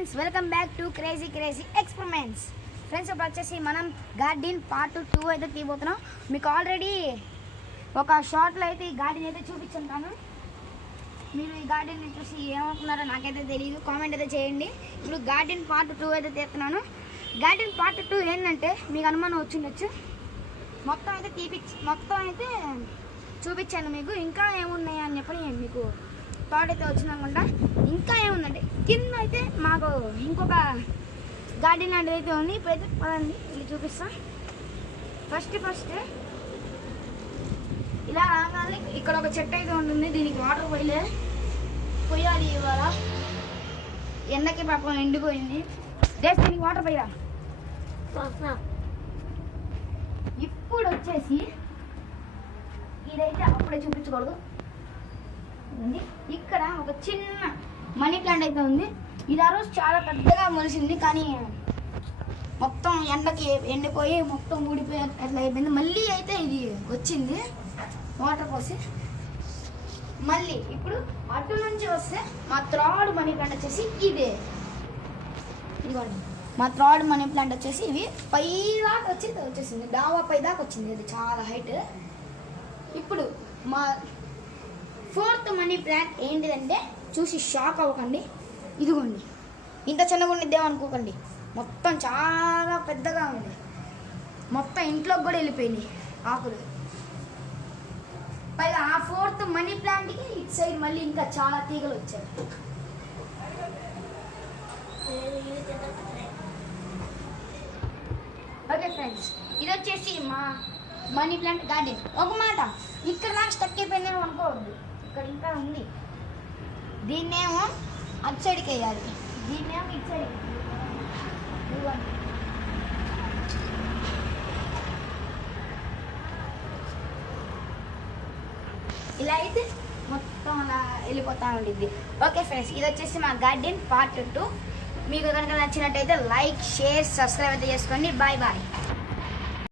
Friends, welcome back to crazy experiments. Friends, ఇప్పుడు వచ్చేసి మనం గార్డెన్ పార్ట్ 2 అయితే తీయబోతున్నాం. మీకు ఆల్రెడీ ఒక షార్ట్లో అయితే ఈ గార్డెన్ అయితే చూపించుంటాను. మీరు ఈ గార్డెన్ చూసి ఏమనుకున్నారో నాకైతే తెలియదు, కామెంట్ అయితే చేయండి. ఇప్పుడు గార్డెన్ పార్ట్ 2 అయితే తీస్తున్నాను. గార్డెన్ పార్ట్ 2 ఏంటంటే మీకు అనుమానం వచ్చిండొచ్చు. మొత్తం అయితే చూపించాను మీకు. ఇంకా ఏమున్నాయి అని చెప్పి మీకు థాట్ అయితే వచ్చిందనుకుంటా. ఇంకా ఏముందంటే కింద అయితే మాకు ఇంకొక గార్డెన్ లాంటిది అయితే ఉంది. ఇప్పుడైతే పదండి ఇది చూపిస్తా. ఫస్ట్ ఇలా రాగానే ఇక్కడ ఒక చెట్టు అయితే ఉంటుంది. దీనికి వాటర్ పోయాలి ఇవాళ. ఎండకి పాపం ఎండిపోయింది. జస్ట్ దీనికి వాటర్ పోయా. ఇప్పుడు వచ్చేసి ఇదైతే అప్పుడే చూపించకూడదు. ఇక్కడ ఒక చిన్న మనీ ప్లాంట్ అయితే ఉంది. ఇది ఆ రోజు చాలా పెద్దగా మొలిసింది, కానీ మొత్తం ఎండకి ఎండిపోయి మొత్తం ఊడిపోయి అట్లా అయిపోయింది. మళ్ళీ అయితే ఇది వచ్చింది వాటర్ పోసి. మళ్ళీ ఇప్పుడు అటు నుంచి వస్తే మా థర్డ్ మనీ ప్లాంట్ వచ్చేసి ఇదే. ఇదిగోండి, మా థర్డ్ మనీ ప్లాంట్ వచ్చేసి ఇవి పై దాకా వచ్చేసింది. డావా పై దాకా వచ్చింది. ఇది చాలా హైట్. ఇప్పుడు మా ఫోర్త్ మనీ ప్లాంట్ ఏంటిదంటే చూసి షాక్ అవ్వకండి. ఇదిగోండి, ఇంత చిన్నగా ఉండిద్దేమనుకోకండి. మొత్తం చాలా పెద్దగా ఉంది. మొత్తం ఇంట్లోకి కూడా వెళ్ళిపోయింది ఆకులు. పైగా ఆ ఫోర్త్ మనీ ప్లాంట్కి ఇటు సైడ్ మళ్ళీ ఇంకా చాలా తీగలు వచ్చాయి. ఓకే ఫ్రెండ్స్, ఇది వచ్చేసి మా మనీ ప్లాంట్ గార్డెన్. ఒక మాట, ఇక్కడ నాకు స్టక్ అయిపోయిందేమో అనుకోవద్దు. ఇక్కడ ఇంకా ఉంది. దీన్నేమో అటు సైడ్కి వేయాలి, దీన్నేమో ఇటు సైడ్కి. ఇలా అయితే మొత్తం అలా వెళ్ళిపోతూ ఉండిద్ది. ఓకే ఫ్రెండ్స్, ఇది వచ్చేసి మా గార్డెన్ పార్ట్ 2. మీకు కనుక నచ్చినట్టయితే లైక్, షేర్, సబ్స్క్రైబ్ అయితే చేసుకోండి. బాయ్.